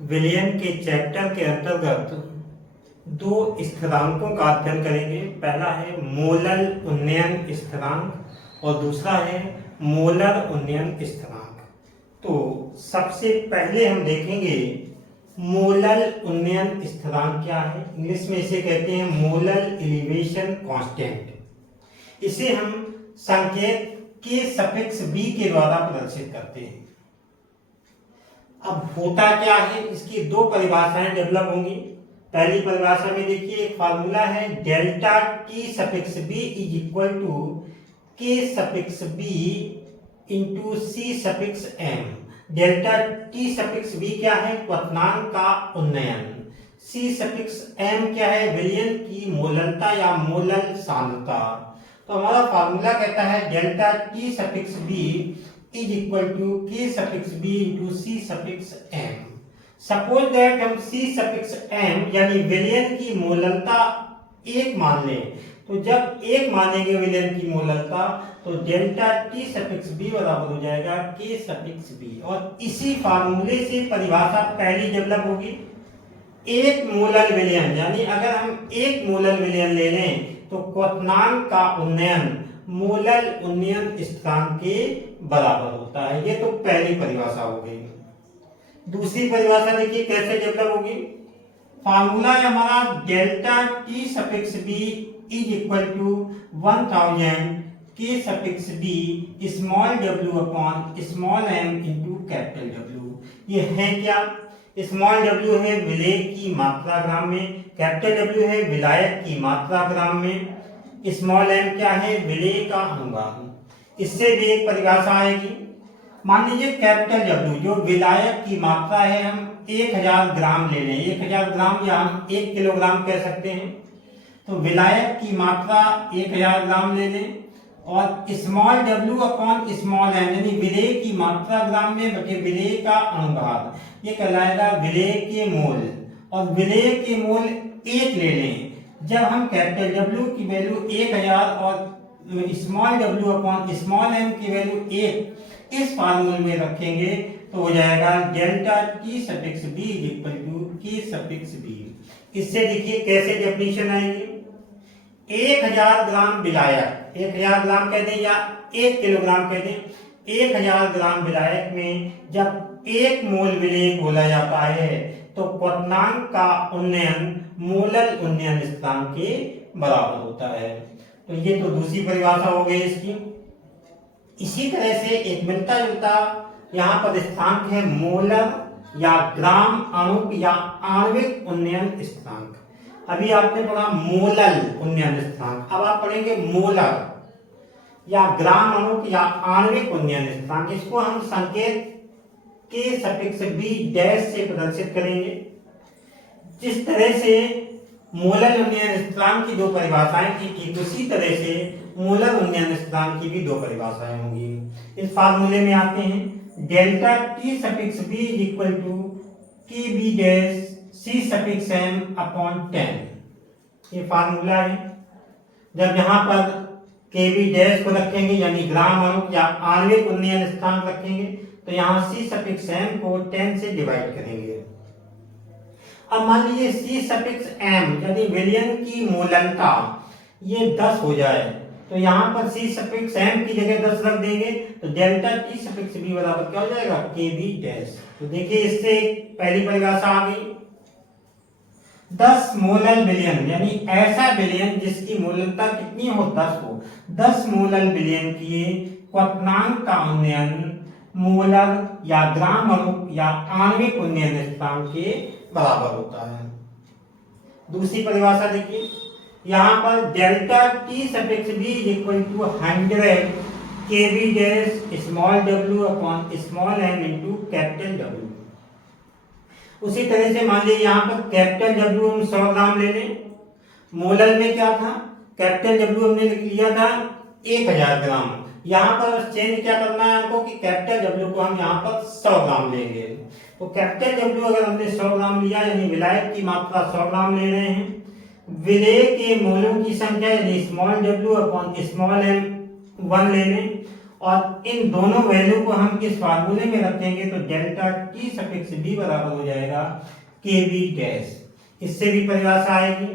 विलयन के चैप्टर के अंतर्गत दो स्थिरांकों का अध्ययन करेंगे। पहला है मोलर उन्नयन स्थिरांक और दूसरा है मोलर उन्नयन स्थिरांक। तो सबसे पहले हम देखेंगे मोलर उन्नयन स्थिरांक क्या है। इंग्लिश में इसे कहते हैं मोलर एलिवेशन कांस्टेंट। इसे हम संकेत के सफिक्स बी के द्वारा प्रदर्शित करते हैं। अब होता क्या है, इसकी दो परिभाषाएं डेवलप होंगी। पहली परिभाषा में देखिए एक फार्मूला है delta T suffix B is equal to K suffix B into C suffix M. Delta T suffix B क्या है, क्वथनांक का उन्नयन। सी सफिक्स एम क्या है, विलयन की मोलरता या मोलर सांद्रता। तो हमारा फार्मूला कहता है delta T suffix B is equal to K suffix B into C suffix M. Suppose that हम सी सफिक्स एम यानी विलयन की मोलरता एक मान लें, तो जब एक मानेंगे विलयन की मोलरता तो डेल्टा टी सफिक्स बी बराबर हो जाएगा के सफिक्स बी। और इसी फार्मूले से परिभाषा पहली डेवलप होगी एक मोलर विलयन, यानी अगर हम एक मोलर विलयन ले लें तो क्वथनांक का उन्नयन मोलर उन्नयन स्थिरांक के बराबर होता है। ये तो पहली परिभाषा हो गई। दूसरी परिभाषा देखिए कैसे डेवलप होगी। फार्मूला है हमारा delta T suffix B is equal to 1000 K suffix B small w upon small m into capital W। ये है क्या, स्मॉल w है विलेय की मात्रा ग्राम में, कैपिटल W है विलायक की मात्रा ग्राम में, स्मॉल m क्या है विलेय का अनुभाग। इससे भी एक परिभाषा आएगी। मान लीजिए कैपिटल W जो विलायक की मात्रा है हम 1000 ग्राम ले लें, 1000 ग्राम या हम 1 किलोग्राम कह सकते हैं। तो विलायक की मात्रा 1000 ग्राम ले लें और small w upon small m यानी विलेय की मात्रा ग्राम में बटे विलेय का अनुभाग, ये कहलाएगा विलेय के मोल। और विलेय के मोल 1 ले लें। जब हम कैपिटल W की वैल्यू 1000 और small w upon small m की वैल्यू 1 इस फार्मूले में रखेंगे तो हो जाएगा delta T suffix B is equal to K suffix B. इससे देखिए कैसे डेफिनेशन आएगी। 1000 ग्राम विलायक, 1000 ग्राम कह दें या 1 किलोग्राम कह दें, 1000 ग्राम विलायक में जब 1 मोल विलेय घोला जाता है तो क्वथनांक का उन्नयन मोलर उन्नयन स्थिरांक के बराबर होता है। तो ये तो दूसरी परिभाषा हो गई इसकी। इसी तरह से एक मिलता जुलता यहाँ पर स्थिरांक है मोलर या ग्राम अणु या आणविक उन्नयन स्थिरांक। अभी आपने पढ़ा मोलर उन्नयन स्थिरांक, अब आप पढ़ेंगे मोलर या ग्राम अणु या आणविक उन्नयन स्थिरांक। इसको हम संकेत के सफिक्स बी डैश से प्रदर्शित करेंगे। जिस तरह से मोलर उन्नयन स्थिरांक की दो परिभाषाएं थी, ठीक उसी तरह से मोलर उन्नयन स्थिरांक की भी दो परिभाषाएं होंगी। इस फार्मूले में आते हैं delta T suffix B is equal to K B dash C suffix M upon 10। ये फार्मूला है। जब यहाँ पर के बी डैश को रखेंगे यानी ग्राम अणु या आणविक उन्नयन स्थिरांक रखेंगे तो यहाँ सी सफिक्स एम को 10 से डिवाइड करेंगे। अब मान लीजिए सी सफिक्स एम यानी विलयन की मोलरता ये 10 हो जाए तो यहाँ पर सी सफिक्स एम की जगह 10 रख देंगे तो डेल्टा टी सफिक्स बी बराबर क्या हो जाएगा, के बी डैश। तो देखिए इससे पहली परिभाषा आ गई। 10 मोलर विलयन यानी ऐसा विलयन जिसकी मोलरता कितनी हो, 10 हो। 10 मोलर विलयन किए क्वथनांक का उन्नयन मोलर या ग्राम अणु या आणविक उन्नयन स्थिरांक के बराबर होता है। दूसरी परिभाषा देखिए, यहाँ पर delta T suffix B is equal to 100 K B dash small w upon small m into capital W। उसी तरह से मान लीजिए यहाँ पर कैपिटल W हम 100 ग्राम ले लें। मोलर में क्या था, कैपिटल W हमने लिया था 1000 ग्राम। यहाँ पर चेंज क्या करना है हमको कि कैपिटल W को हम यहाँ पर 100 ग्राम लेंगे। तो कैपिटल W अगर हमने 100 ग्राम लिया यानी विलायक की मात्रा 100 ग्राम ले रहे हैं, विलेय के मोलों की संख्या यानी small w upon small m 1 ले लें और इन दोनों वैल्यू को हम इस फार्मूले में रखेंगे तो डेल्टा टी सफिक्स बी बराबर हो जाएगा के बी डैश। इससे भी परिभाषा आएगी,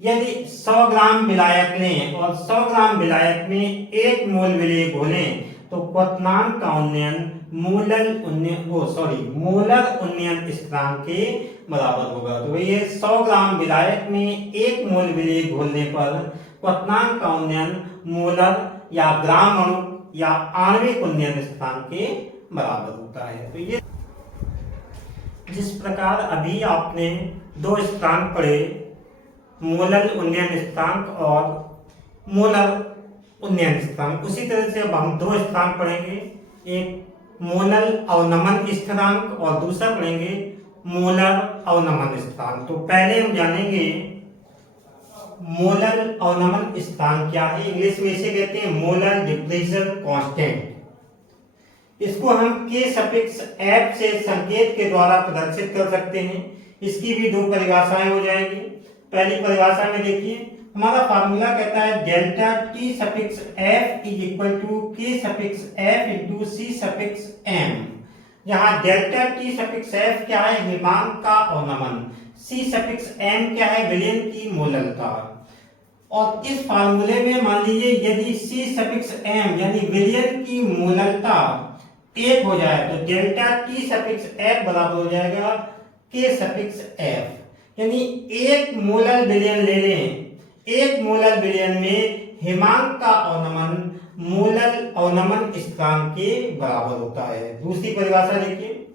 यदि 100 ग्राम विलायक लें और 100 ग्राम विलायक में 1 मोल विलेय घोलें तो क्वथनांक का उन्नयन मोलर उन्नयन स्थिरांक के बराबर होगा। तो ये 100 ग्राम विलायक में 1 मोल विलेय घोलने पर क्वथनांक का उन्नयन मोलर या ग्राम अणु या आणविक उन्नयन स्थिरांक के बराबर होता है। तो ये जिस प्रकार अभी आपने दो स्थिरांक पढ़े, मोलर उन्नयन स्थिरांक और मोलर उन्नयन स्थिरांक, उसी तरह से अब हम दो स्थिरांक पढ़ेंगे, एक मोलर अवनमन स्थिरांक और दूसरा पढ़ेंगे मोलर अवनमन स्थिरांक। तो पहले हम जानेंगे मोलर अवनमन स्थिरांक क्या है। इंग्लिश में इसे कहते हैं मोलर डिप्रेशन कांस्टेंट। इसको हम के सफिक्स एफ से संकेत के द्वारा प्रदर्शित कर सकते हैं। इसकी भी दो परिभाषाएं हो जाएगी। पहली परिभाषा में देखिए, हमारा फार्मूला कहता है delta T suffix F is equal to K suffix F into C suffix M, जहां डेल्टा टी सफिक्स एफ क्या है, हिमांक का अवनमन, सी सफिक्स एम क्या है, विलयन की मोलरता। और इस फार्मूले में मान लीजिए यदि सी सफिक्स एम यानी विलयन की मोलरता 1 हो जाए तो डेल्टा टी सफिक्स एफ बराबर हो जाएगा के सफिक्स एफ, यानी 1 मोलर विलयन ले लें, 1 मोलर विलयन में हिमांक का अवनमन मोलर अवनमन स्थिरांक के बराबर होता है। दूसरी परिभाषा देखिए,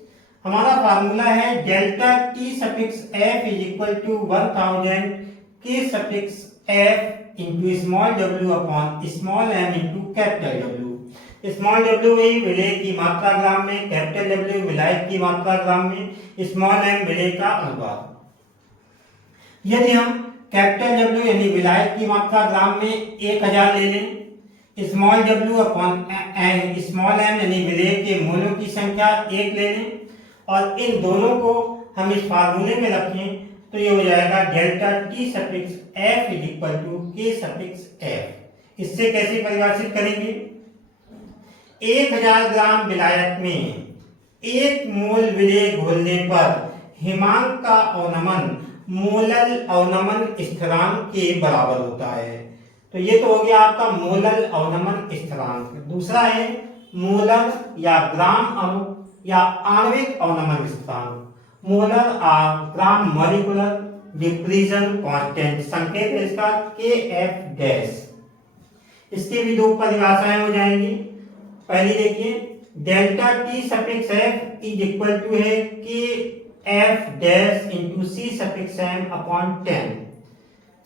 हमारा फार्मूला है delta T suffix F is equal to 1000 K suffix F into small W upon small M into capital W. Small W वही विलेय की मात्रा ग्राम में, कैपिटल डब्ल्यू विलायक की मात्रा ग्राम में, स्मॉल एम विलेय का अनुपात। यदि हम कैपिटल डब्ल्यू यानी विलायक की मात्रा ग्राम में 1000 ले लें, small W upon small M यानी विलेय के मोलों की संख्या 1 ले लें और इन दोनों को हम इस फार्मूले में रखें तो ये हो जाएगा delta T suffix F is equal to K suffix F. इससे कैसे परिभाषित करेंगे, 1000 ग्राम विलायक में 1 मोल विलेय घोलने पर हिमांक का अवनमन मोलर अवनमन स्थिरांक के बराबर होता है। तो ये तो हो गया आपका मोलर अवनमन स्थिरांक। दूसरा है मोलर या ग्राम अणु या आणविक अवनमन स्थिरांक, molar gram molecular depression constant, संकेत है इसका के एफ डैश। इसके भी दो परिभाषाएं हो जाएंगी। पहली देखिए, delta T suffix F is equal to है K F dash into C suffix M upon 10।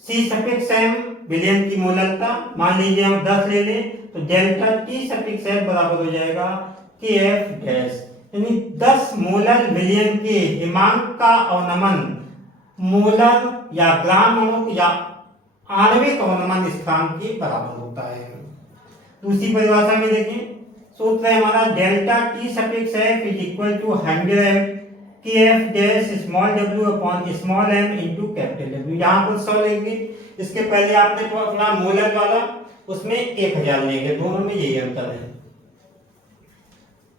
C suffix M विलयन की मोलरता, मान लीजिए हम 10 ले लें तो डेल्टा टी सफिक्स एफ बराबर हो जाएगा के एफ डैश, यानी 10 मोलर विलयन के हिमांक का अवनमन मोलर या ग्राम अणु या आणविक अवनमन स्थिरांक के बराबर होता है। दूसरी परिभाषा में देखें, सूत्र है हमारा delta T suffix F is equal to 100 K F dash small W upon small M into capital W. यहाँ पर 100 लेंगे, इसके पहले आपने तो अपना मोलर वाला उसमें 1000 लेंगे, दोनों में यही अंतर है।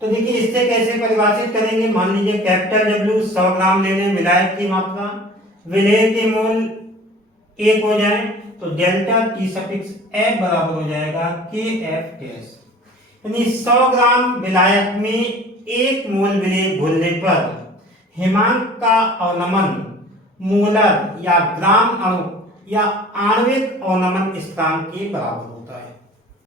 तो देखिए इससे कैसे परिभाषित करेंगे, मान लीजिए कैपिटल डब्ल्यू 100 ग्राम ले लें विलायक की मात्रा, विलेय के मोल 1 हो जाए तो डेल्टा टी सफिक्स एफ बराबर हो जाएगा के एफ डैश, यानी 100 ग्राम विलायक में 1 मोल विलेय घोलने पर हिमांक का अवनमन मोलर या ग्राम अणु या आणविक अवनमन स्थिरांक के बराबर होता